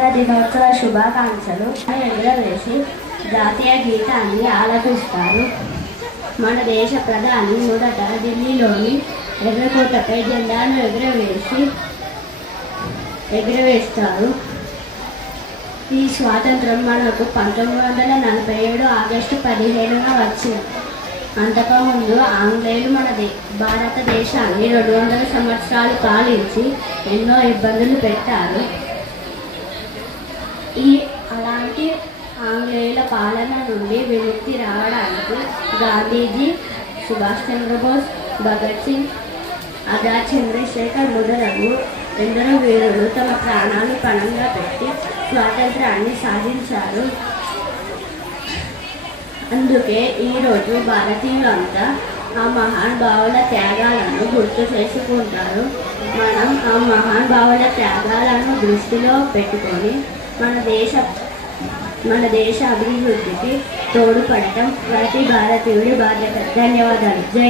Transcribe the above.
స్వాతంత్ర దినోత్సవ శుభాకాంక్షలు ఎగురవేసి జాతీయ గీతాన్ని ఆలపిస్తారు. మన దేశ ప్రధాని మొదట ఢిల్లీలోని ఎర్రకోటపై జెండాను ఎగురవేస్తారు. ఈ స్వాతంత్రం మనకు 1947 ఆగస్టు 15న వచ్చింది. అంతకుముందు ఆంగ్లేయులు మన భారతదేశాన్ని 200 సంవత్సరాలు పాలించి ఎన్నో ఇబ్బందులు పెట్టారు. అలాంటి ఆంగ్లేయుల పాలన నుండి విముక్తి రావడానికి గాంధీజీ, సుభాష్ చంద్రబోస్, భగత్ సింగ్, ఆజాద్ చంద్రశేఖర్ మొదలగు ఎందరో వీరులు తమ ప్రాణాలు పణంగా పెట్టి స్వాతంత్రాన్ని సాధించారు. అందుకే ఈరోజు భారతీయులంతా ఆ మహానుభావుల త్యాగాలను గుర్తు చేసుకుంటారు. మనం ఆ మహానుభావుల త్యాగాలను దృష్టిలో పెట్టుకొని మన దేశ అభివృద్ధికి తోడ్పడటం ప్రతి భారతీయుడి బాధ్యత. ధన్యవాదాలు. జై